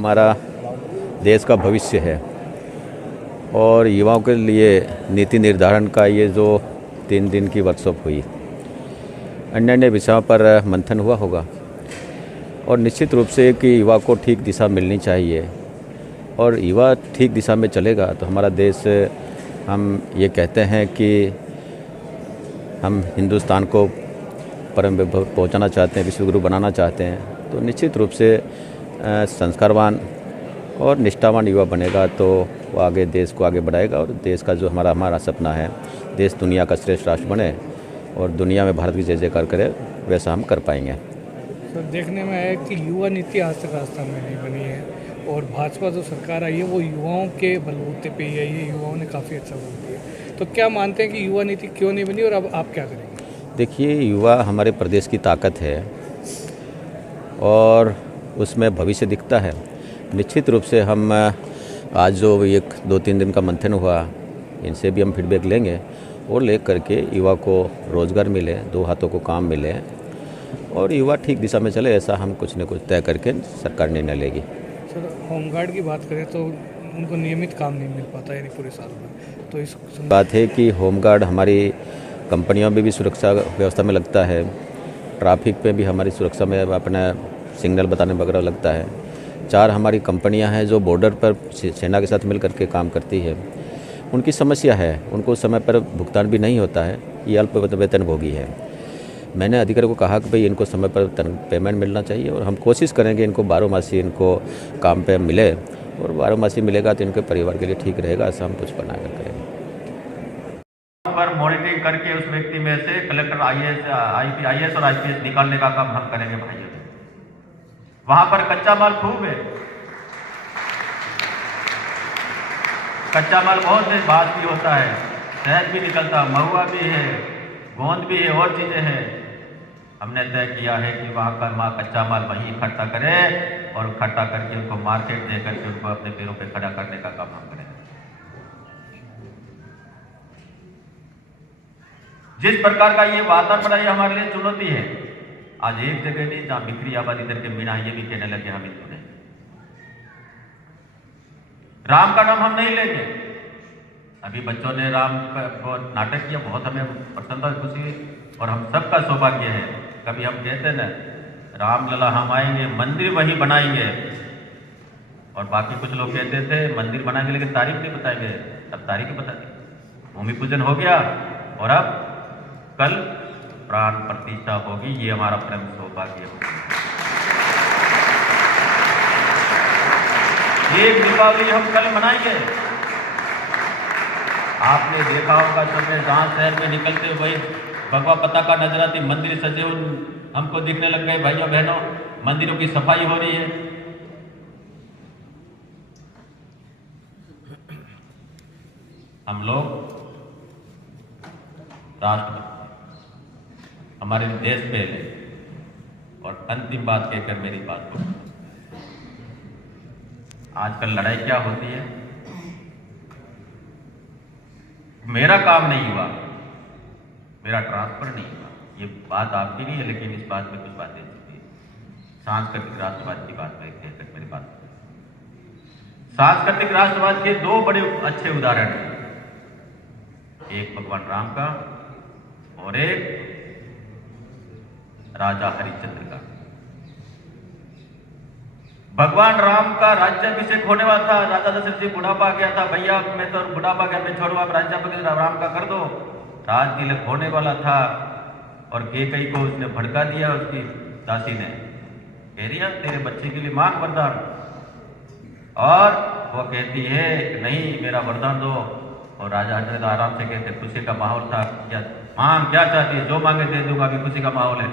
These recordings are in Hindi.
हमारा देश का भविष्य है और युवाओं के लिए नीति निर्धारण का ये जो 3 दिन की वर्कशॉप हुई, अन्य अन्य विषयों पर मंथन हुआ होगा और निश्चित रूप से कि युवा को ठीक दिशा मिलनी चाहिए और युवा ठीक दिशा में चलेगा तो हमारा देश, हम ये कहते हैं कि हम हिंदुस्तान को परम वैभव पहुँचाना चाहते हैं, विश्वगुरु बनाना चाहते हैं, तो निश्चित रूप से संस्कारवान और निष्ठावान युवा बनेगा तो वो आगे देश को आगे बढ़ाएगा और देश का जो हमारा सपना है, देश दुनिया का श्रेष्ठ राष्ट्र बने और दुनिया में भारत की जय जयकार करे, वैसा हम कर पाएंगे। तो देखने में है कि युवा नीति आज तक राजस्थान में नहीं बनी है और भाजपा जो सरकार आई है वो युवाओं के बलबूते पे ही आई है, युवाओं ने काफ़ी अच्छा वोट दिया। तो क्या मानते हैं कि युवा नीति क्यों नहीं बनी और अब आप क्या करेंगे? देखिए, युवा हमारे प्रदेश की ताकत है और उसमें भविष्य दिखता है। निश्चित रूप से हम आज जो 1-2-3 दिन का मंथन हुआ, इनसे भी हम फीडबैक लेंगे और ले करके युवा को रोज़गार मिले, 2 हाथों को काम मिले और युवा ठीक दिशा में चले, ऐसा हम कुछ न कुछ तय करके सरकार निर्णय लेगी। सर, होमगार्ड की बात करें तो उनको नियमित काम नहीं मिल पाता है पूरे साल में, तो इस बात है कि होमगार्ड हमारी कंपनियों में भी सुरक्षा व्यवस्था में लगता है, ट्रैफिक पे भी हमारी सुरक्षा में अपना सिग्नल बताने वगैरह लगता है। 4 हमारी कंपनियां हैं जो बॉर्डर पर सेना के साथ मिल करके काम करती है। उनकी समस्या है, उनको समय पर भुगतान भी नहीं होता है, ये अल्प वेतनभोगी है। मैंने अधिकारी को कहा कि भाई इनको समय पर पेमेंट मिलना चाहिए और हम कोशिश करेंगे इनको 12 मासी इनको काम पे मिले और 12 मासी मिलेगा तो इनके परिवार के लिए ठीक रहेगा, ऐसा हम कुछ बना कर करेंगे। पर मॉनिटरिंग करके उस व्यक्ति में से कलेक्टर आईएएस और आईपीएस निकालने का काम हम करेंगे भाइयों। वहां पर कच्चा माल खूब है, कच्चा माल बहुत है, बात भी होता है, शहद भी निकलता, महुआ भी है, गोंद भी है और चीजें हैं। हमने तय किया है कि वहां का कच्चा माल वहीं इकट्ठा करें और इकट्ठा करके उनको मार्केट दे करके उनको अपने पैरों पे खड़ा करने का काम हम करें। जिस प्रकार का ये वातावरण हमारे लिए चुनौती है, आज एक जगह नहीं जहां बिखरी आबादी करके मीणा ये भी कहने लगे हम हिंदू हैं। राम का नाम हम नहीं लेंगे। अभी बच्चों ने राम को नाटक किया, बहुत हमें प्रसन्नता खुशी हुई और हम सबका सौभाग्य है। कभी हम कहते ना रामलला हम आएंगे, मंदिर वही बनाएंगे, और बाकी कुछ लोग कहते थे मंदिर बनाएंगे लेकिन तारीख नहीं बताएंगे। अब तारीख बता दी, भूमि पूजन हो गया और अब कल प्राण प्रतिष्ठा होगी। ये हमारा परम सौभाग्य है। एक दीपावली हम कल मनाएंगे। आपने देखा होगा सबने जहां शहर में निकलते वही भगवा पताका नजर आती, मंदिर सजे हमको दिखने लग गए। भाइयों बहनों, मंदिरों की सफाई हो रही है। हम लोग राष्ट्र हमारे देश पे ले। और अंतिम बात कहकर मेरी बात को, आजकल लड़ाई क्या होती है, मेरा काम नहीं हुआ, मेरा ट्रांसफर नहीं हुआ, ये बात आपकी नहीं है, लेकिन इस बात में कुछ बातें सांस्कृतिक राष्ट्रवाद की बात कहकर मेरी बात। सांस्कृतिक राष्ट्रवाद के 2 बड़े अच्छे उदाहरण हैं, एक भगवान राम का और एक राजा हरिश्चंद्र का। भगवान राम का राज्याभिषेक होने वाला था, राजा दशरथ जी बुढ़ापा आ गया था, भैया मैं तो बुढ़ापा गया, मैं छोड़ो, आप राज्याभिषेक राम का कर दो। राज तिलक होने वाला था और कैकेयी को उसने भड़का दिया, उसकी दासी ने, कह रही है तेरे बच्चे के लिए मांग वरदान, और वो कहती है नहीं मेरा वरदान दो। और राजा हरिश्चंद्र आराम से कहते, खुशी का माहौल था, क्या मांग क्या चाहती है, जो मांगे दे दूंगा, अभी खुशी का माहौल है।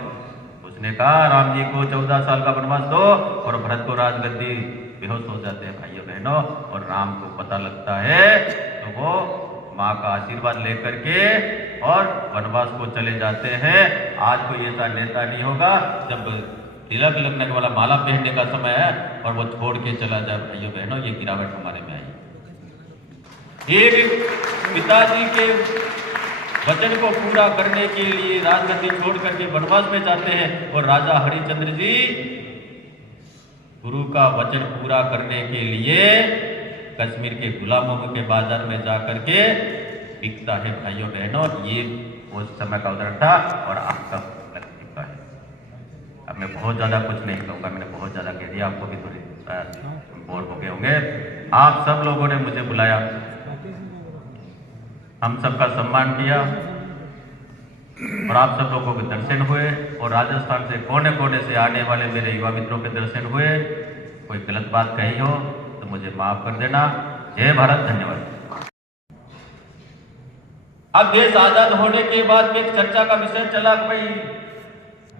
उसने कहा राम जी को 14 साल का वनवास दो और भरत को राजगद्दी। बेहोश हो जाते हैं भाइयों बहनों, और राम को पता लगता है तो वो माँ का आशीर्वाद लेकर के और वनवास को चले जाते हैं। आज कोई ऐसा नेता नहीं होगा जब तिलक लगने वाला माला पहनने का समय है और वो छोड़ के चला जाए। भाइयों बहनों, ये गिरावट हमारे में आई। एक पिताजी के वचन को पूरा करने के लिए राजगद्दी छोड़ करके वनवास में जाते हैं और राजा हरिश्चंद्र जी गुरु का वचन पूरा करने के लिए कश्मीर के गुलामों के बाजार में जाकर के बिकता है भाइयों बहनों। ये उस समय का उदाहरण था और आपका लगता है। अब मैं बहुत ज़्यादा कुछ नहीं कहूँगा, मैंने बहुत ज़्यादा कह दिया, आपको भी थोड़ी बोर हो गए होंगे। आप सब लोगों ने मुझे बुलाया, हम सबका सम्मान किया और आप सब लोगों के दर्शन हुए और राजस्थान से कोने कोने से आने वाले मेरे युवा मित्रों के दर्शन हुए। कोई गलत बात कही हो तो मुझे माफ कर देना। जय भारत, धन्यवाद। अब देश आजाद होने के बाद एक चर्चा का विषय चला कि भाई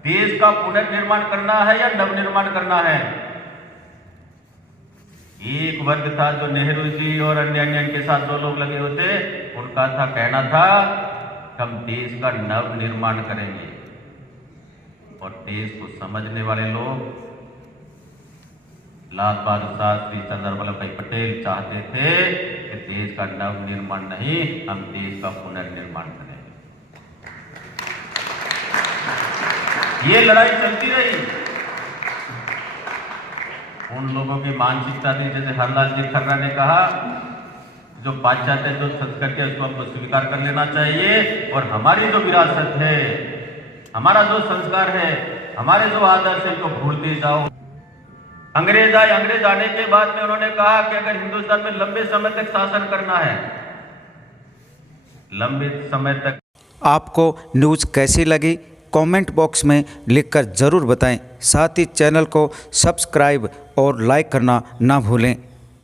देश का पुनर्निर्माण करना है या नवनिर्माण करना है। एक वर्ग था जो नेहरू जी और अन्य के साथ दो लोग लगे होते, उनका था कहना था हम देश का नव निर्माण करेंगे और देश को समझने वाले लोग लाल बहादुर शास्त्री, सरदार वल्लभ भाई पटेल चाहते थे कि देश का नव निर्माण नहीं, हम देश का पुनर्निर्माण करेंगे। ये लड़ाई चलती रही। उन लोगों की मानसिकता थी, जैसे हरलाल जी खर्रा ने कहा, जो पाश्चात्य जो संस्कृति है उसको हमको स्वीकार कर लेना चाहिए और हमारी जो विरासत है, हमारा जो संस्कार है, हमारे जो आदर्श है, इनको भूलते जाओ। अंग्रेज आए, अंग्रेज आने के बाद में उन्होंने कहा कि अगर हिंदुस्तान में लंबे समय तक शासन करना है, लंबे समय तक। आपको न्यूज़ कैसी लगी कमेंट बॉक्स में लिखकर ज़रूर बताएं। साथ ही चैनल को सब्सक्राइब और लाइक करना ना भूलें।